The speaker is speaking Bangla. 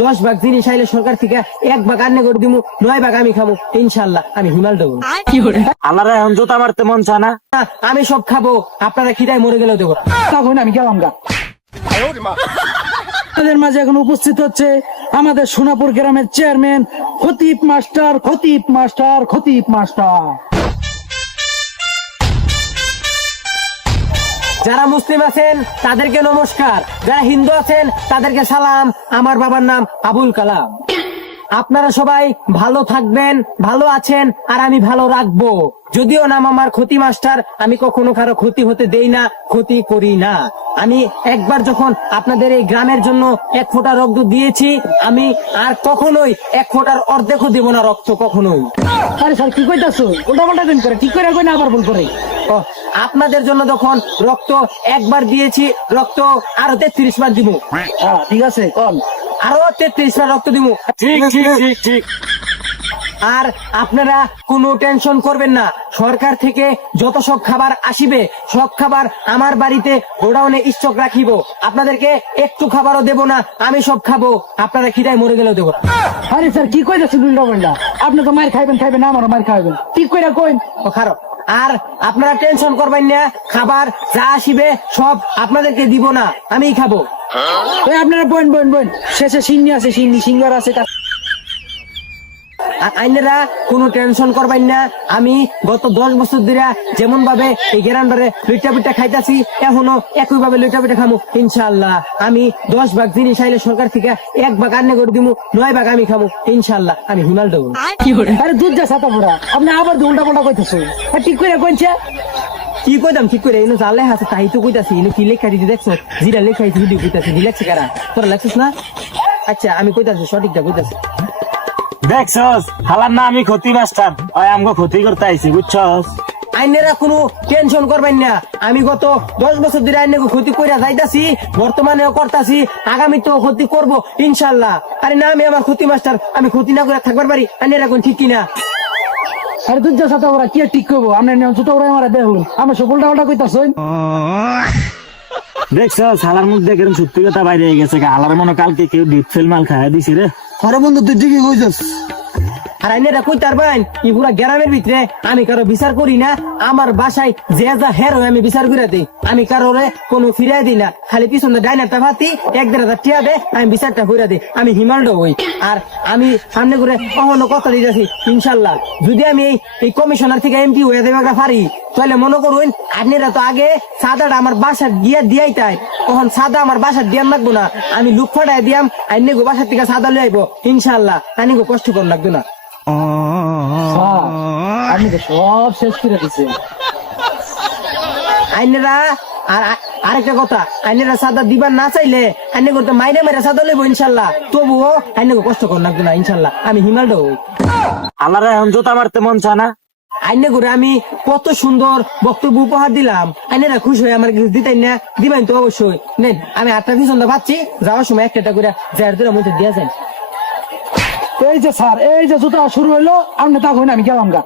10 ভাগ জিনিস আইলে সরকার থেকে 1 ভাগ আন্নে করে দিমু, 9 ভাগ আমি খাবো ইনশাল্লাহ। আমি হিমাল দেবো। আল্লাহরে এখন জুতা মারতে মন চায় না। আমি সব খাবো, আপনারা খিদায় মরে গেলেও দেবো। তখন আমি গেলাম গা। আমাদের মাঝে এখন উপস্থিত হচ্ছে আমাদের সোনাপুর গ্রামের চেয়ারম্যান খতিব মাস্টার, খতিব মাস্টার, খতিব মাস্টার। যারা মুসলিম আছেন তাদেরকে নমস্কার, যারা হিন্দু আছেন তাদেরকে সালাম। আমার বাবার নাম আবুল কালাম। আপনারা সবাই ভালো থাকবেন, ভালো আছেন, আর আমি ভালো রাখবো। যদিও নাম আমার ক্ষতি মাস্টার, আমি কখনো কারো ক্ষতি হতে দেই না, ক্ষতি করি না। আমি একবার যখন আপনাদের এই গ্রামের জন্য 1 ফোঁটা রক্ত দিয়েছি, আমি আর কখনোই 1 ফোঁটার অর্ধেকও দেব না রক্ত, কখনোই। আরে স্যার কি কইতাছো? উল্টা পাল্টা দিন করে, ঠিক করে কই না আবার ভুল করে। ও, আপনাদের জন্য যখন রক্ত একবার দিয়েছি, রক্ত আরো 33 বার দিব। ঠিক আছে কোন, আরো 33 বার রক্ত দিব। ঠিক ঠিক ঠিক ঠিক। আর আপনারা কোনো টেনশন করবেন না, সরকার থেকে যত সব খাবার আসিবে সব খাবার আমার বাড়িতে গোডাউনে স্টক রাখিব। আপনাদেরকে একটু খাবারও দেব না, আমি সব খাবো। আপনারা খিদায় মরে গেলেও দেবো। আরে স্যার কি কইতাছো উল্টা পাল্টা? আপনি তো মার খাইবেন, খাইবেন, আমারও মার খাইবেন, ঠিক করে কইন। ও খারাপ। আর আপনারা টেনশন করবেন না, খাবার যা আসিবে সব আপনাদেরকে দিব না, আমিই খাবো। এই আপনারা বইন বইন বইন, শেষে সিন্নি আছে, সিন্নি সিঙ্গার আছে। আর আইনেরা কোনো টেনশন করবেন না, আমি গত 10 বছর ধরে যেমন ভাবে এই গ্রামটারে লুইটা পিঠা খাইতাছি, এখনো একই ভাবে লুইটা পিঠা খামু ইনশাল্লাহ। আমি 10 ভাগ জিনিস আইলে সরকার থেকে 1 ভাগ আন্নে করে দিমু, 9 ভাগ আমি খামু ইনশাল্লাহ। আমি হিমাল দেবো। আরে দুধ যা ছাতা পড়া, আপনি আবার উল্টা পাল্টা কইতেছো। ঠিক করে কইছে। কি কইতাম ঠিক করে, এনে জালে হাসে তাই তো কইতাছি। এনে কি লেখা দিতে দেখছো? যেটা লেখা দিতে ভিডিও কইতাছি, লেখছে কারা? তোরা লেখছিস না? আচ্ছা আমি কইতাছি, সঠিকটা কইতাছি। দেখছস হালার না আমি ক্ষতি মাস্টার, ওই আমগো ক্ষতি করতে আইছি, বুঝছস? আইনেরা কোনো টেনশন করবেন না, আমি গত 10 বছর ধরে আইনে ক্ষতি কইরা যাইতাছি, বর্তমানেও করতাছি, আগামীতেও ক্ষতি করব ইনশাল্লাহ। আরে না, আমি আমার ক্ষতি মাস্টার, আমি ক্ষতি না করে থাকবার পারি? আইনেরা কোন ঠিক কিনা? আরে দুধ যা ছাতা পড়া, কি আর ঠিক করবো? আপনি ছোট করে আমার দেখুন, আমি সব উল্টা পাল্টা কইতাছো। দেখছস হালার মধ্যে কেরম সত্যি কথা বাইরে গেছে। হালার মনে কালকে কেউ ডিপ ফেল মাল খাইয়া দিছি রে। আরে বন্ধু তুই ঠিকই কইছস। আর আইনেরা কইতে পারবেন এই পুরা গ্রামের ভিতরে আমি কারো বিচার করি না। আমার বাসায় যে যা হের হয় আমি বিচার করে দিই, আমি কারোরে কোনো ফিরাই দিই না। খালি পিছনে ডাইনারটা ভাতি 1-1.5 টিয়া দে, আমি বিচারটা করে দিই। আমি হিমালডো হই। আর আমি সামনে করে কখনো কথা দিতেছি ইনশাল্লাহ, যদি আমি এই কমিশনার থেকে এমপি হয়ে দেবে পারি, তাহলে মনে করুন আপনারা তো আগে সাদাটা আমার বাসার গিয়া দিয়াই তাই, তখন সাদা আমার বাসার দিয়াম লাগবো না, আমি লুক ফাটাই দিয়াম, আইনে গো বাসার থেকে সাদা লই আইবো ইনশাল্লাহ। আইনে গো কষ্ট কর লাগতো না। আপনি তো সব শেষ করে দিচ্ছেন। আইনেরা আর আরেকটা কথা, আইনেরা সাদা দিবার না চাইলে আইনে করতে মাইনে মেরে সাদা লইবো ইনশাল্লাহ, তবুও আইনে গো কষ্ট কর লাগতো না ইনশাল্লাহ। আমি হিমালডো হই। আল্লাহরে এখন জুতা মারতে মন চায় না। আইনে করে আমি কত সুন্দর বক্তব্য উপহার দিলাম, আইনেরা খুশি হয়ে আমার কিছু দিতেন না? দিবেন তো অবশ্যই। নেন, আমি 8টা পিছন পাচ্ছি, যাওয়ার সময় একটা করে যার দূরে মধ্যে দিয়ে যান। এই যে স্যার, এই যে জুতা শুরু হইলো, আপনি তখন আমি গেলাম গা।